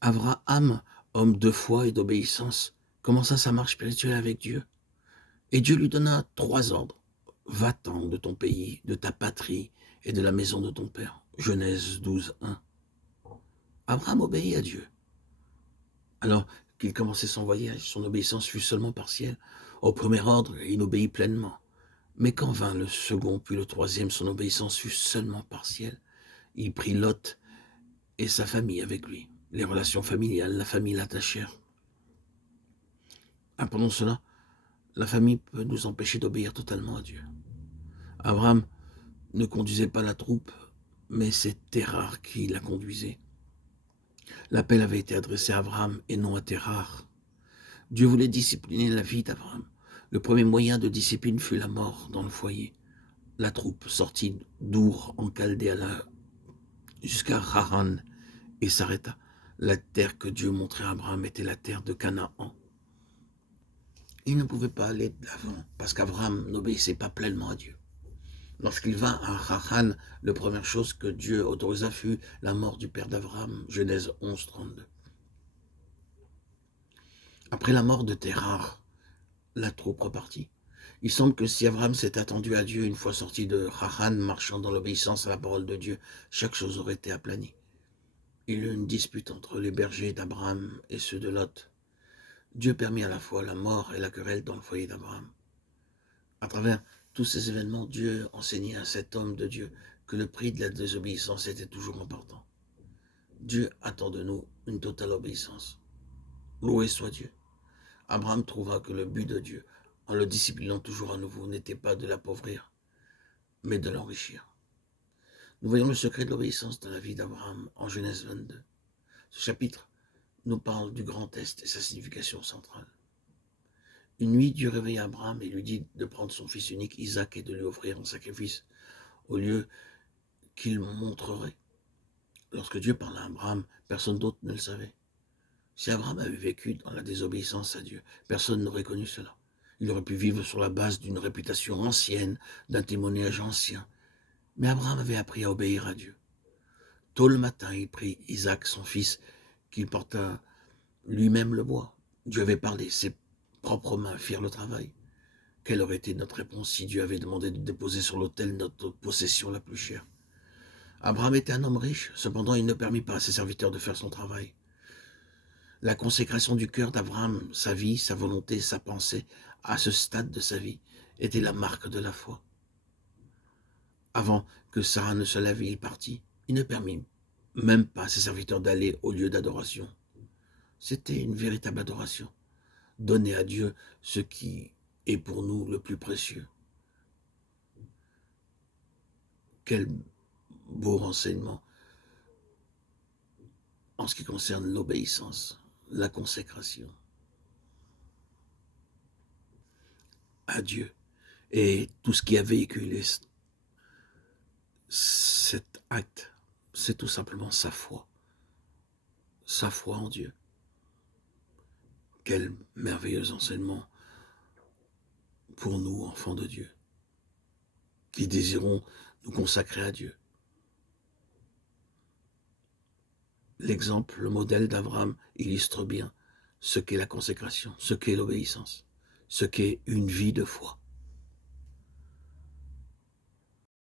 Abraham, homme de foi et d'obéissance, commença sa marche spirituelle avec Dieu. Et Dieu lui donna 3 ordres. Va-t'en de ton pays, de ta patrie et de la maison de ton père. Genèse 12, 1. Abraham obéit à Dieu. Alors qu'il commençait son voyage, son obéissance fut seulement partielle. Au premier ordre, il obéit pleinement. Mais quand vint le second, puis le troisième, son obéissance fut seulement partielle. Il prit Lot et sa famille avec lui. Les relations familiales, la famille l'attachèrent. Pendant cela, la famille peut nous empêcher d'obéir totalement à Dieu. Abraham ne conduisait pas la troupe, mais c'est Térar qui la conduisait. L'appel avait été adressé à Abraham et non à Térar. Dieu voulait discipliner la vie d'Abraham. Le premier moyen de discipline fut la mort dans le foyer. La troupe sortit d'Our en Chaldée jusqu'à Haran et s'arrêta. La terre que Dieu montrait à Abraham était la terre de Canaan. Il ne pouvait pas aller de l'avant parce qu'Abraham n'obéissait pas pleinement à Dieu. Lorsqu'il vint à Haran, la première chose que Dieu autorisa fut la mort du père d'Abraham, Genèse 11, 32. Après la mort de Térar, la troupe repartit. Il semble que si Abraham s'était attendu à Dieu une fois sorti de Haran, marchant dans l'obéissance à la parole de Dieu, chaque chose aurait été aplanie. Il y eut une dispute entre les bergers d'Abraham et ceux de Lot. Dieu permit à la fois la mort et la querelle dans le foyer d'Abraham. À travers tous ces événements, Dieu enseignait à cet homme de Dieu que le prix de la désobéissance était toujours important. Dieu attend de nous une totale obéissance. Loué soit Dieu. Abraham trouva que le but de Dieu, en le disciplinant toujours à nouveau, n'était pas de l'appauvrir, mais de l'enrichir. Nous voyons le secret de l'obéissance dans la vie d'Abraham en Genèse 22. Ce chapitre nous parle du Grand Est et sa signification centrale. Une nuit, Dieu réveilla Abraham et lui dit de prendre son fils unique, Isaac, et de lui offrir en sacrifice au lieu qu'il montrerait. Lorsque Dieu parla à Abraham, personne d'autre ne le savait. Si Abraham avait vécu dans la désobéissance à Dieu, personne n'aurait connu cela. Il aurait pu vivre sur la base d'une réputation ancienne, d'un témoignage ancien. Mais Abraham avait appris à obéir à Dieu. Tôt le matin, il prit Isaac, son fils, qu'il porta lui-même le bois. Dieu avait parlé, ses propres mains firent le travail. Quelle aurait été notre réponse si Dieu avait demandé de déposer sur l'autel notre possession la plus chère? Abraham était un homme riche, cependant il ne permit pas à ses serviteurs de faire son travail. La consécration du cœur d'Abraham, sa vie, sa volonté, sa pensée, à ce stade de sa vie, était la marque de la foi. Avant que Sarah ne se lève, il partit. Il ne permit même pas à ses serviteurs d'aller au lieu d'adoration. C'était une véritable adoration. Donner à Dieu ce qui est pour nous le plus précieux. Quel beau renseignement en ce qui concerne l'obéissance, la consécration à Dieu et tout ce qui a véhiculé cet acte, c'est tout simplement sa foi en Dieu. Quel merveilleux enseignement pour nous, enfants de Dieu, qui désirons nous consacrer à Dieu. L'exemple, le modèle d'Abraham illustre bien ce qu'est la consécration, ce qu'est l'obéissance, ce qu'est une vie de foi.